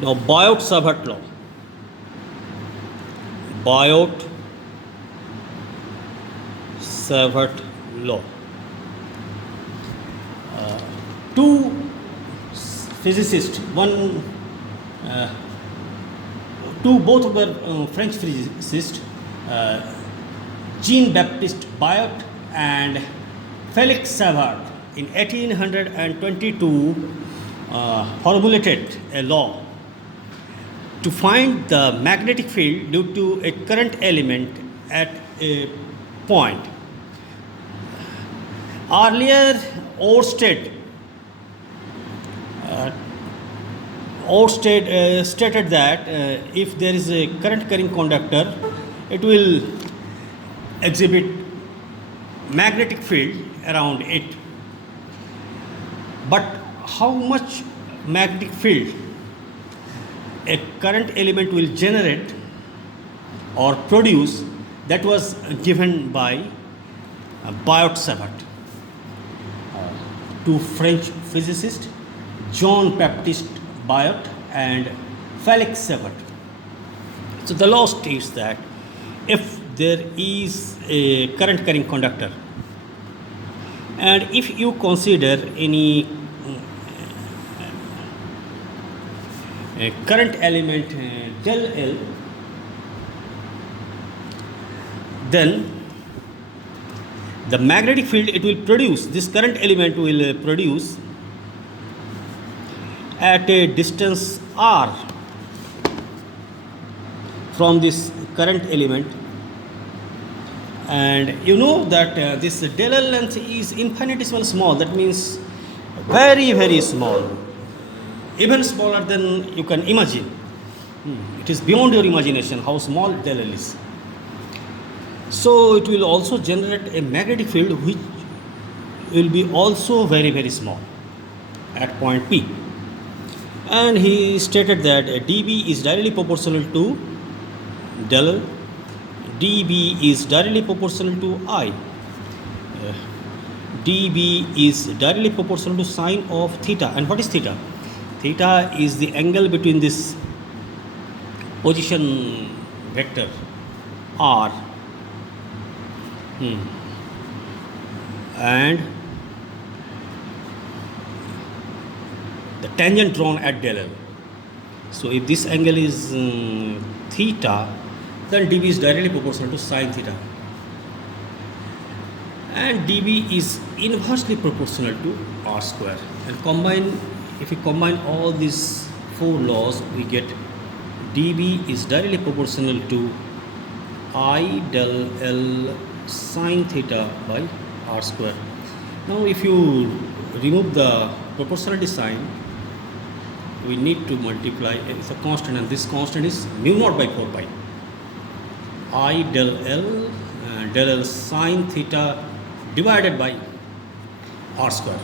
Now, Biot Savart law. Biot Savart law. Two physicists, uh, both were French physicists, uh, Jean-Baptiste Biot and Felix Savart, in 1822 formulated a law to find the magnetic field due to a current element at a point. Earlier, Oersted stated that if there is a current carrying conductor, it will exhibit magnetic field around it. But how much magnetic field a current element will generate or produce, that was given by Biot Savart. Two French physicists, Jean-Baptiste Biot and Felix Savart. So the law states that if there is a current carrying conductor, and if you consider any current element del L, then the magnetic field it will produce, this current element will produce at a distance r from this current element. And you know that this del L length is infinitesimally small, that means very, very small, even smaller than you can imagine. It is beyond your imagination how small del L is. So it will also generate a magnetic field which will be also very, very small at point P. And he stated that dB is directly proportional to del L. dB is directly proportional to I. dB is directly proportional to sine of theta. And what is theta? Theta is the angle between this position vector r and the tangent drawn at del L. So if this angle is theta, then dB is directly proportional to sine theta, and dB is inversely proportional to r square. And if we combine all these four laws, we get dB is directly proportional to I del L sine theta by r square. Now if you remove the proportionality sign, we need to multiply with a constant, and this constant is mu naught by 4 pi. I del L sine theta divided by r square.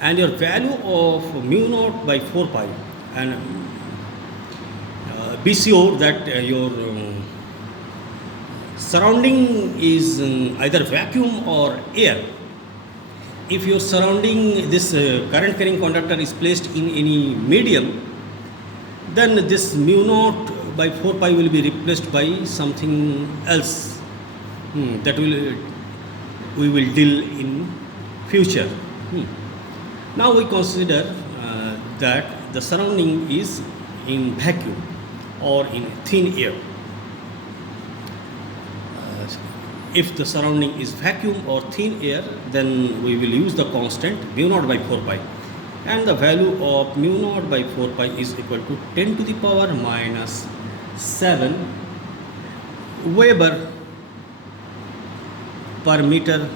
And your value of mu naught by 4 pi, and be sure that your surrounding is either vacuum or air. If your surrounding, this current carrying conductor is placed in any medium, then this mu naught by 4 pi will be replaced by something else that we will deal in future. Now we consider that the surrounding is in vacuum or in thin air. If the surrounding is vacuum or thin air, then we will use the constant mu naught by 4 pi, and the value of mu naught by 4 pi is equal to 10 to the power minus 7 Weber per meter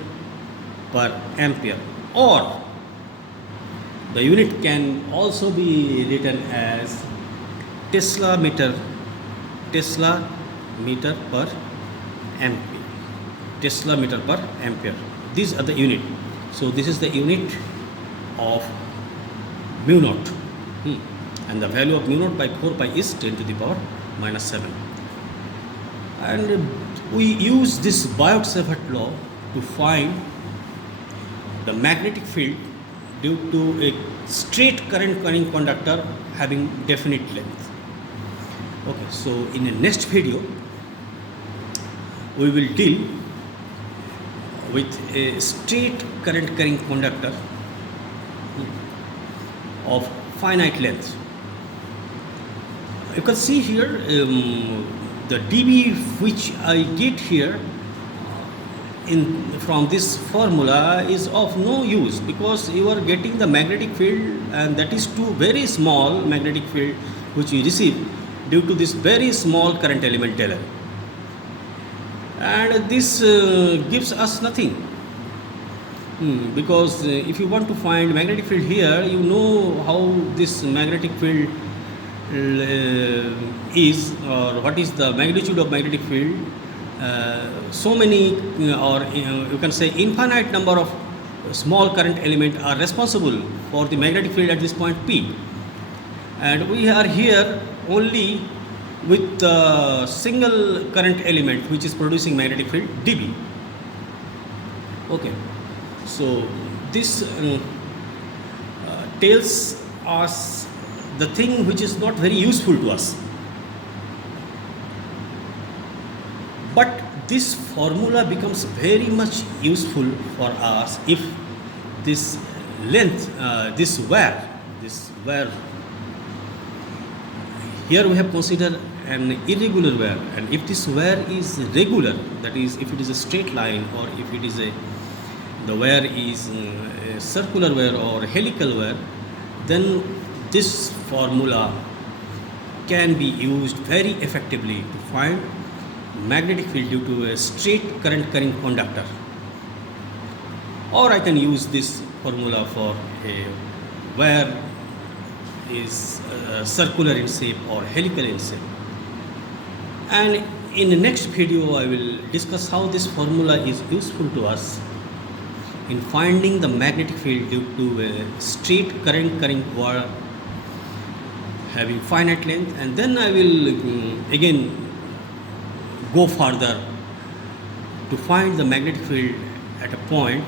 per ampere, or the unit can also be written as Tesla meter per ampere. Tesla meter per ampere. These are the unit. So this is the unit of mu naught, and the value of mu naught by 4 pi is 10 to the power minus 7. And we use this Biot Savart law to find the magnetic field due to a straight current carrying conductor having definite length. Okay, so in the next video we will deal with a straight current carrying conductor of finite length. You can see here the dB which I get here from this formula is of no use, because you are getting the magnetic field, and that is too very small magnetic field which you receive due to this very small current element L, and this gives us nothing. Because if you want to find magnetic field here, you know how this magnetic field is, or what is the magnitude of magnetic field. So many or you can say infinite number of small current element are responsible for the magnetic field at this point P, and we are here only with the single current element which is producing magnetic field dB. Okay, so this tells us the thing which is not very useful to us. But this formula becomes very much useful for us if this length, this wire, here we have considered an irregular wire, and if this wire is regular, that is, if it is a straight line, or if it is the wire is a circular wire or helical wire, then this formula can be used very effectively to find magnetic field due to a straight current carrying conductor. Or I can use this formula for a wire is circular in shape or helical in shape. And in the next video I will discuss how this formula is useful to us in finding the magnetic field due to a straight current carrying wire having finite length, and then I will again go further to find the magnetic field at a point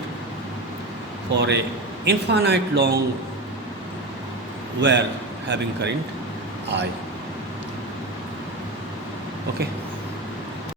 for a infinite long wire having current I. Okay.